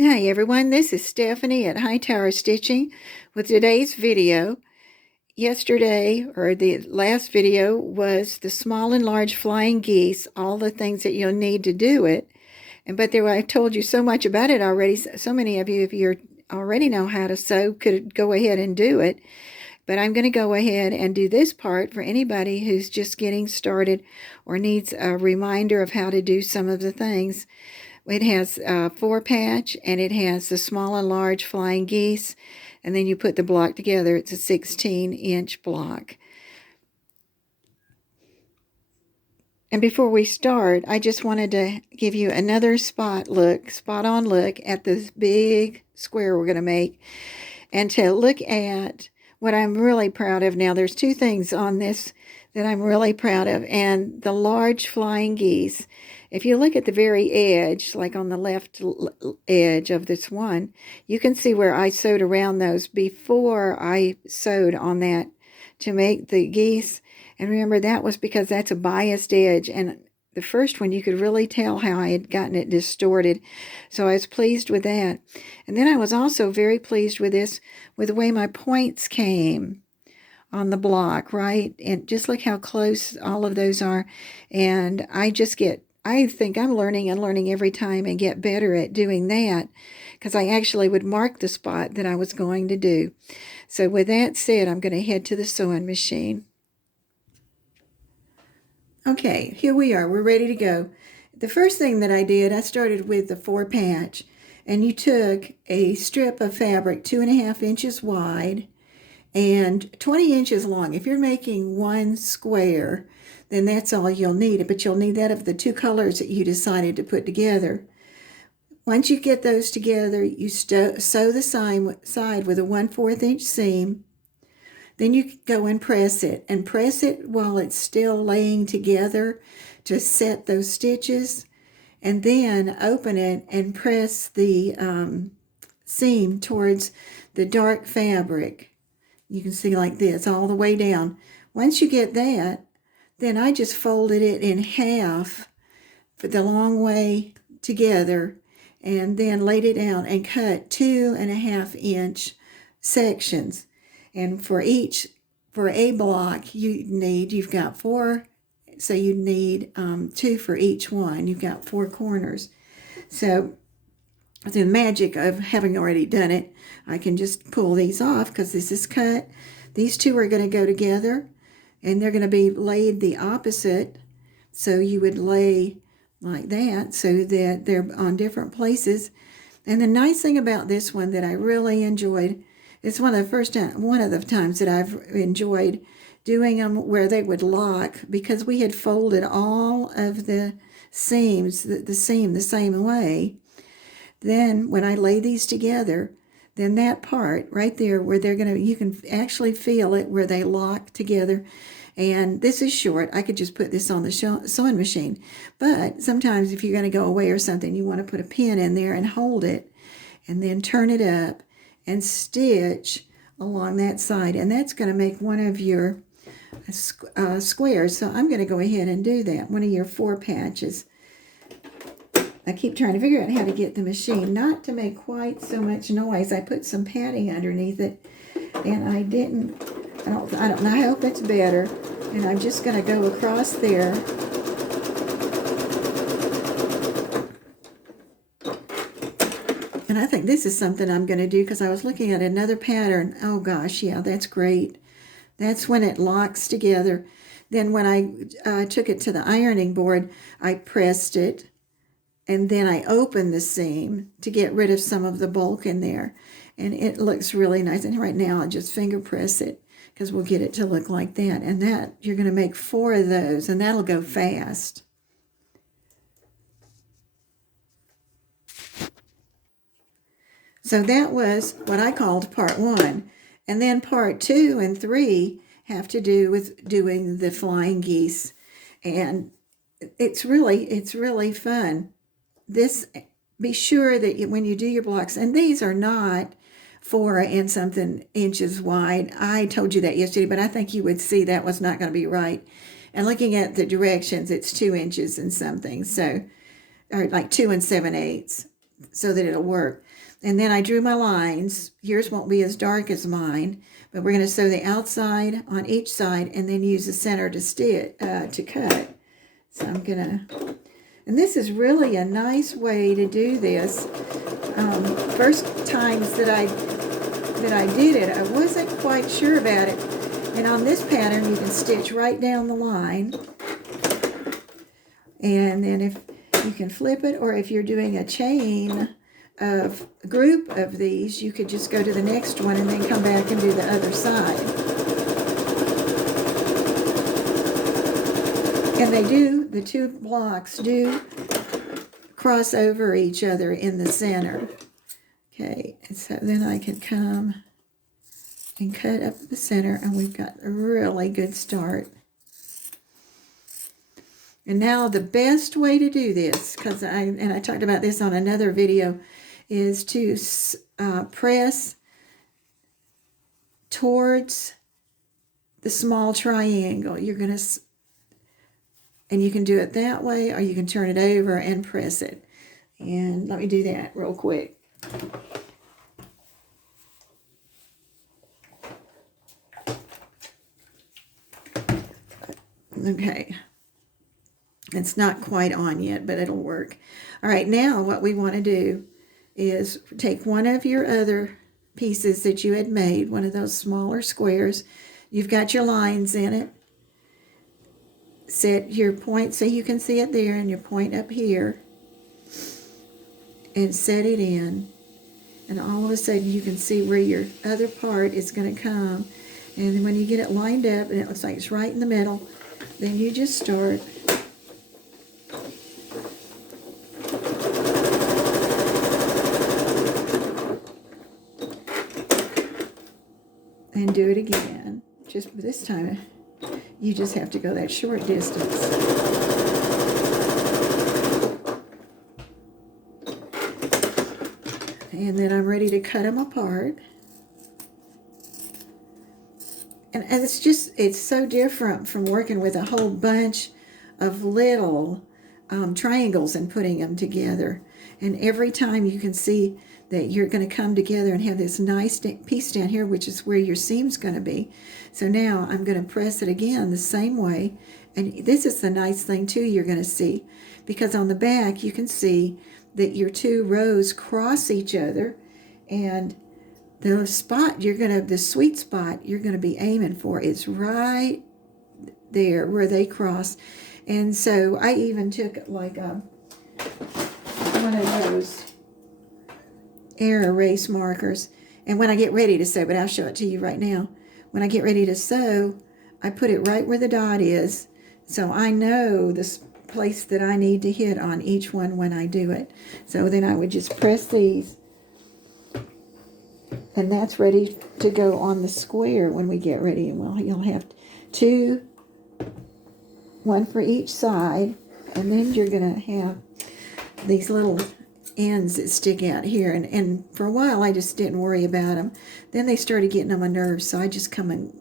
Hi everyone, this is Stephanie at Hightower Stitching with today's video. Yesterday, or the last video, was the small and large flying geese, all the things that you'll need to do it. But I've told you so much about it already. So many of you, if you already know how to sew, could go ahead and do it. But I'm going to go ahead and do this part for anybody who's just getting started or needs a reminder of how to do some of the things. It has a 4-patch, and it has the small and large flying geese, and then you put the block together. It's a 16-inch block. And before we start, I just wanted to give you another spot-on look at this big square we're going to make, and to look at what I'm really proud of. Now, there's two things on this that I'm really proud of, and the large flying geese. If you look at the very edge, like on the left edge of this one, you can see where I sewed around those before I sewed on that to make the geese. And remember, that was because that's a biased edge, and the first one you could really tell how I had gotten it distorted. So I was pleased with that. And then I was also very pleased with the way my points came on the block, right? And just look how close all of those are. And I think I'm learning and learning every time and get better at doing that, because I actually would mark the spot that I was going to do. So with that said, I'm going to head to the sewing machine. Okay, here we are. We're ready to go. The first thing that I did, I started with the 4-patch, and you took a strip of fabric 2.5 inches wide and 20 inches long. If you're making one square, then that's all you'll need, but you'll need that of the two colors that you decided to put together. Once you get those together, you sew the side with a 1/4 inch seam. Then you go and press it while it's still laying together to set those stitches, and then open it and press the seam towards the dark fabric. You can see like this all the way down. Once you get that, then I just folded it in half for the long way together, and then laid it out and cut 2.5 inch sections. And for a block, you've got 4, so you need 2 for each one. You've got 4 corners. So the magic of having already done it, I can just pull these off because this is cut. These two are going to go together, and they're going to be laid the opposite. So you would lay like that so that they're on different places. And the nice thing about this one that I really enjoyed, it's one of the times that I've enjoyed doing them where they would lock, because we had folded all of the seams, the seam the same way. Then when I lay these together, then that part right there where you can actually feel it where they lock together. And this is short. I could just put this on the sewing machine. But sometimes if you're going to go away or something, you want to put a pin in there and hold it, and then turn it up and stitch along that side. And that's going to make one of your squares. So I'm going to go ahead and do that, one of your 4 patches. I keep trying to figure out how to get the machine not to make quite so much noise. I put some padding underneath it, and I don't know. I hope it's better. And I'm just going to go across there. And I think this is something I'm going to do because I was looking at another pattern. Oh gosh, yeah, that's great. That's when it locks together. Then when I took it to the ironing board, I pressed it, and then I opened the seam to get rid of some of the bulk in there. And it looks really nice. And right now I'll just finger press it because we'll get it to look like that. And that, you're going to make 4 of those, and that'll go fast. So that was what I called part 1. And then part 2 and 3 have to do with doing the flying geese. And it's really fun. Be sure that when you do your blocks, and these are not 4 and something inches wide. I told you that yesterday, but I think you would see that was not going to be right. And looking at the directions, it's 2 inches and something. So, or like 2 7/8. so that it'll work. And then I drew my lines. Yours won't be as dark as mine, but we're going to sew the outside on each side and then use the center to stitch, to cut. So I'm going to, and this is really a nice way to do this. First times that I did it, I wasn't quite sure about it. And on this pattern, you can stitch right down the line. And then if you can flip it, or if you're doing a chain of a group of these, you could just go to the next one and then come back and do the other side. And they do, the two blocks do cross over each other in the center. Okay, and so then I can come and cut up the center, and we've got a really good start. And now the best way to do this, because I talked about this on another video, is to press towards the small triangle. You're going to, and you can do it that way, or you can turn it over and press it. And let me do that real quick. Okay. It's not quite on yet, but it'll work. All right, now what we want to do is take one of your other pieces that you had made, one of those smaller squares. You've got your lines in it. Set your point so you can see it there, and your point up here. And set it in. And all of a sudden you can see where your other part is going to come. And then when you get it lined up and it looks like it's right in the middle, then you just start and do it again. Just this time, you just have to go that short distance. And then I'm ready to cut them apart. And it's so different from working with a whole bunch of little triangles and putting them together. And every time you can see that you're going to come together and have this nice piece down here, which is where your seam's going to be. So now I'm going to press it again the same way. And this is the nice thing too you're going to see, because on the back you can see that your two rows cross each other, and the spot the sweet spot you're going to be aiming for is right there where they cross. And so I even took like one of those air erase markers, and when I get ready to sew, but I'll show it to you right now. When I get ready to sew, I put it right where the dot is, so I know the place that I need to hit on each one when I do it. So then I would just press these, and that's ready to go on the square when we get ready. Well, you'll have two, one for each side, and then you're going to have these little ends that stick out here. And for a while, I just didn't worry about them. Then they started getting on my nerves, so I just come and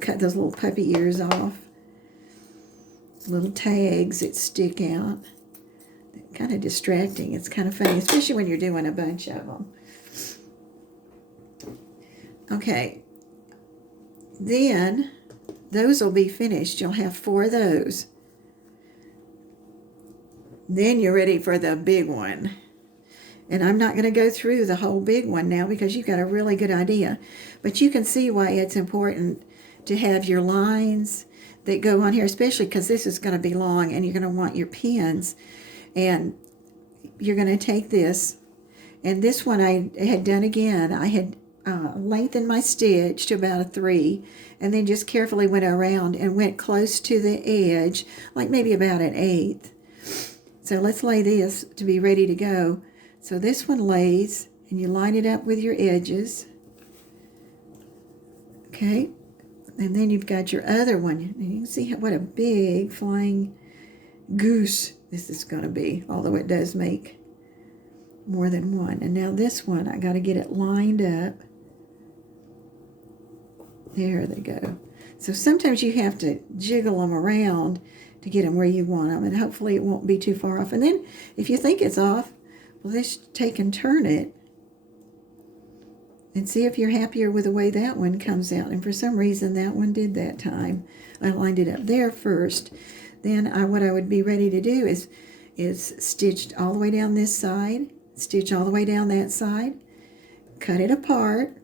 cut those little puppy ears off. Little tags that stick out. They're kind of distracting. It's kind of funny, especially when you're doing a bunch of them. Okay. Then those will be finished. You'll have 4 of those. Then you're ready for the big one. And I'm not going to go through the whole big one now because you've got a really good idea. But you can see why it's important to have your lines that go on here, especially because this is going to be long and you're going to want your pins. And you're going to take this, and this one I had done again. I had lengthened my stitch to about a 3, and then just carefully went around and went close to the edge, like maybe about an 1/8. So let's lay this to be ready to go. So this one lays, and you line it up with your edges. Okay, and then you've got your other one. You can see what a big flying goose this is going to be, although it does make more than one. And now this one, I got to get it lined up. There they go. So sometimes you have to jiggle them around to get them where you want them, and hopefully it won't be too far off. And then if you think it's off, Well, let's take and turn it and see if you're happier with the way that one comes out. And for some reason, that one did that time. I lined it up there first. Then what I would be ready to do is stitch all the way down this side, stitch all the way down that side, cut it apart,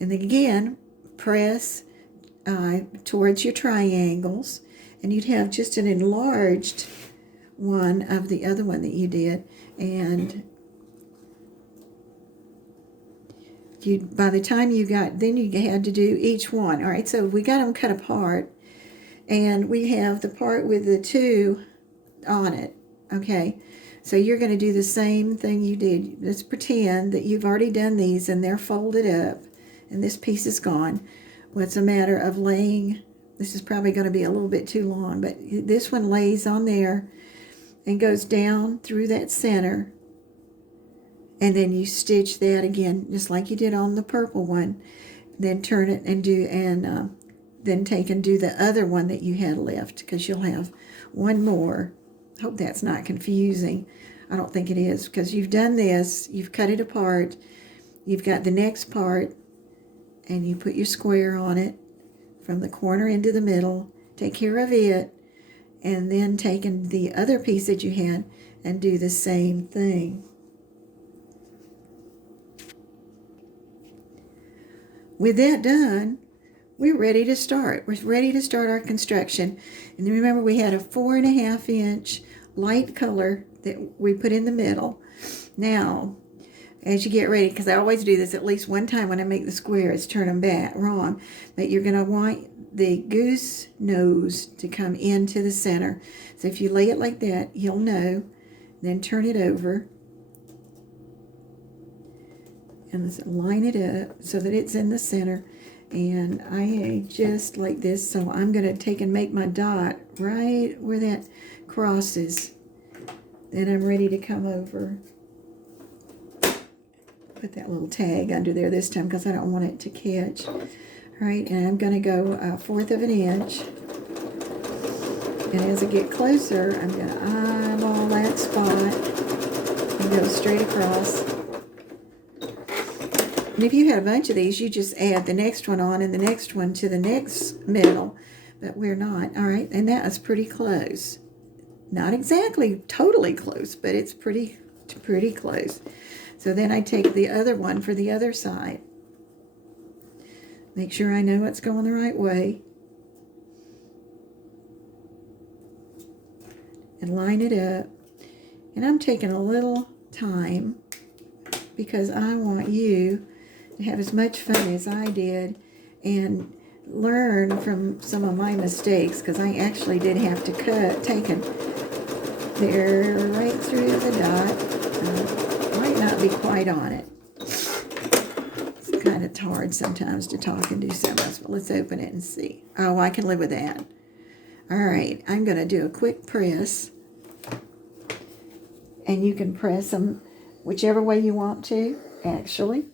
and then again, press towards your triangles, and you'd have just an enlarged one of the other one that you did. And by the time you got, then you had to do each one. All right, so we got them cut apart, and we have the part with the 2 on it. Okay, so you're going to do the same thing you did. Let's pretend that you've already done these and they're folded up and this piece is gone. Well, it's a matter of laying, this is probably going to be a little bit too long, but this one lays on there and goes down through that center, and then you stitch that again just like you did on the purple one. Then turn it and then take and do the other one that you had left, because you'll have one more. Hope that's not confusing. I don't think it is, because you've done this, you've cut it apart, you've got the next part, and you put your square on it from the corner into the middle, take care of it, and then take in the other piece that you had and do the same thing. With that done, we're ready to start. We're ready to start our construction. And then remember, we had a 4.5 inch light color that we put in the middle. Now, as you get ready, because I always do this at least one time when I make the squares, turn them back wrong, but you're going to want the goose nose to come into the center. So if you lay it like that, you'll know. Then turn it over and let's line it up so that it's in the center. And I just like this, so I'm going to take and make my dot right where that crosses. Then I'm ready to come over. Put that little tag under there this time because I don't want it to catch. All right, and I'm going to go 1/4 of an inch. And as I get closer, I'm going to eyeball that spot and go straight across. And if you had a bunch of these, you just add the next one on and the next one to the next middle, but we're not. All right, and that is pretty close. Not exactly totally close, but it's pretty close. So then I take the other one for the other side. Make sure I know it's going the right way. And line it up. And I'm taking a little time because I want you to have as much fun as I did and learn from some of my mistakes, because I actually did have to take it there right through the dot. Might not be quite on it. It's kind of hard sometimes to talk and do so much, but let's open it and see. Oh, I can live with that. All right, I'm going to do a quick press, and you can press them whichever way you want to, actually.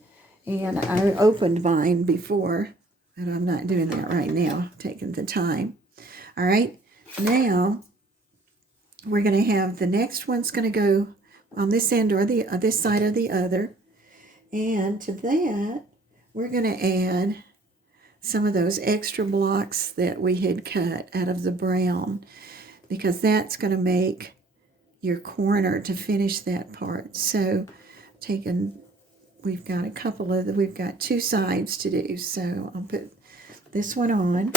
And I opened mine before, and I'm not doing that right now, taking the time. All right, now we're going to have the next one's going to go on this end or this side or the other. And to that, we're going to add some of those extra blocks that we had cut out of the brown, because that's going to make your corner to finish that part. So we've got 2 sides to do. So I'll put this one on,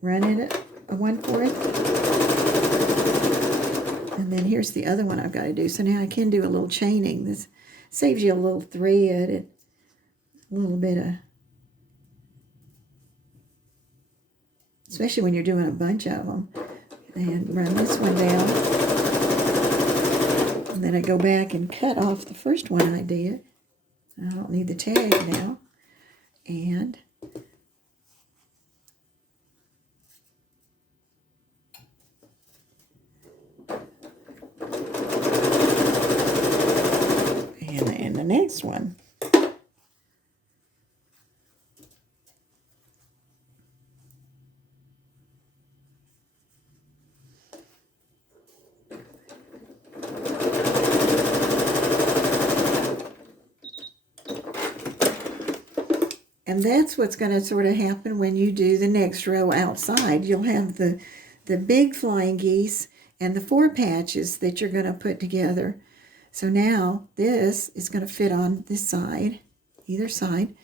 run it a 1/4, and then here's the other one I've got to do. So now I can do a little chaining. This saves you a little thread and a little bit of, especially when you're doing a bunch of them. And run this one down. And then I go back and cut off the first one I did. I don't need the tag now. And the next one. And that's what's going to sort of happen when you do the next row outside. You'll have the big flying geese and the 4 patches that you're going to put together. So now this is going to fit on this side, either side.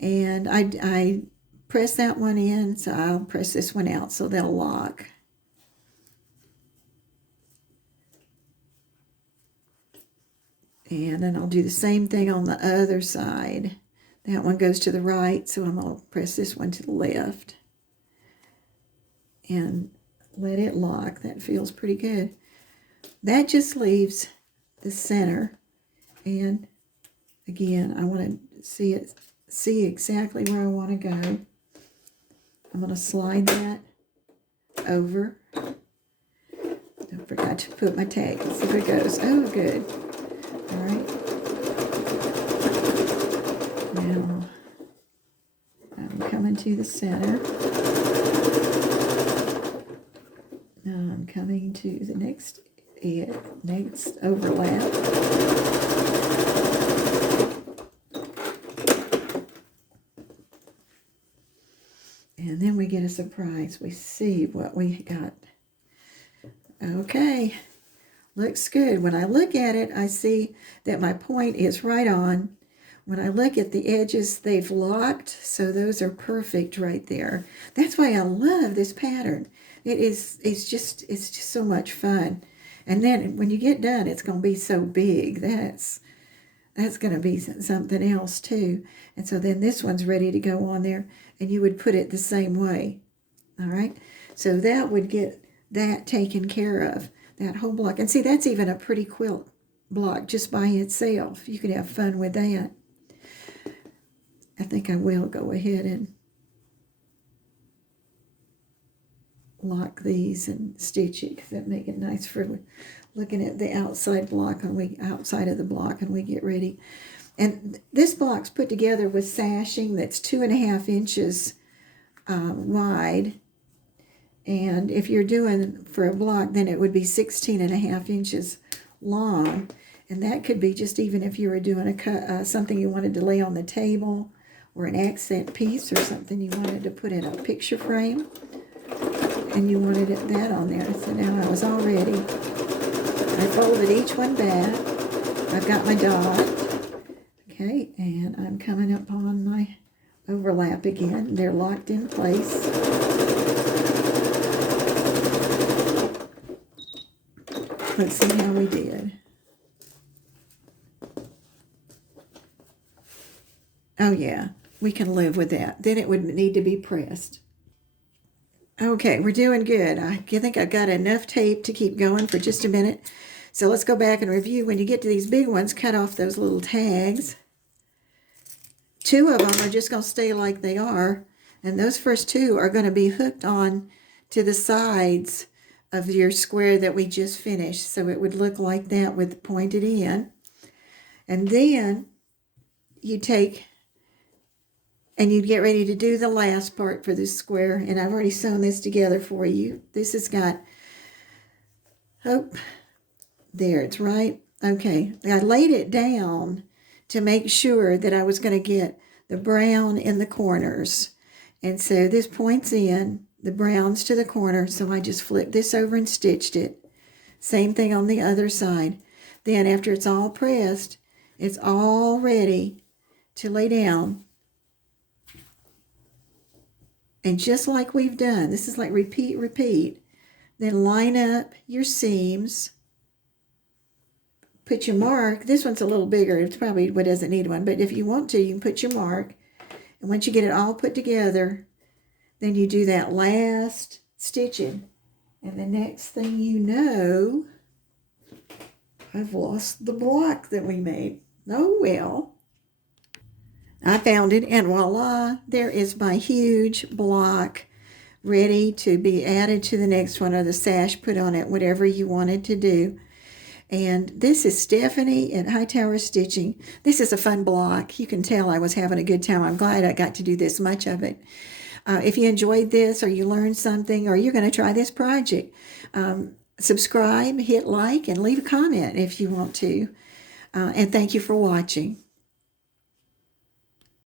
And I press that one in, so I'll press this one out so they'll lock. And then I'll do the same thing on the other side. That one goes to the right, so I'm going to press this one to the left. And let it lock. That feels pretty good. That just leaves the center. And again, I want to see exactly where I want to go. I'm going to slide that over. Don't forget to put my tag. Let's see if it goes. Oh, good. All right. Now I'm coming to the center. Now I'm coming to the next overlap. And then we get a surprise. We see what we got. Okay, looks good. When I look at it, I see that my point is right on. When I look at the edges, they've locked, so those are perfect right there. That's why I love this pattern. It's just so much fun. And then when you get done, it's going to be so big. That's going to be something else too. And so then this one's ready to go on there, and you would put it the same way. All right, so that would get that taken care of, that whole block. And see, that's even a pretty quilt block just by itself. You could have fun with that. I think I will go ahead and lock these and stitch it, because that make it nice for looking at the outside block and outside of the block, and we get ready. And this block's put together with sashing that's 2.5 inches wide. And if you're doing for a block, then it would be 16.5 inches long. And that could be just even if you were doing something you wanted to lay on the table, or an accent piece, or something you wanted to put in a picture frame, and you wanted that on there. So now I was all ready. I folded each one back. I've got my dot. Okay, and I'm coming up on my overlap again. They're locked in place. Let's see how we did. Oh yeah, we can live with that. Then it would need to be pressed. Okay, we're doing good. I think I've got enough tape to keep going for just a minute. So let's go back and review. When you get to these big ones, cut off those little tags. 2 of them are just going to stay like they are. And those first 2 are going to be hooked on to the sides of your square that we just finished. So it would look like that with the pointed end. And then you take and you'd get ready to do the last part for this square. And I've already sewn this together for you. This has got, oh, there, it's right. Okay, I laid it down to make sure that I was going to get the brown in the corners. And so this points in, the browns to the corner. So I just flipped this over and stitched it. Same thing on the other side. Then after it's all pressed, it's all ready to lay down. And just like we've done, this is like repeat, repeat. Then line up your seams. Put your mark. This one's a little bigger. It's probably what doesn't need one. But if you want to, you can put your mark. And once you get it all put together, then you do that last stitching. And the next thing you know, I've lost the block that we made. Oh, well. I found it, and voila, there is my huge block ready to be added to the next one, or the sash put on it, whatever you wanted to do. And this is Stephanie at Hightower Stitching. This is a fun block. You can tell I was having a good time. I'm glad I got to do this much of it. If you enjoyed this, or you learned something, or you're going to try this project, subscribe, hit like, and leave a comment if you want to. And thank you for watching.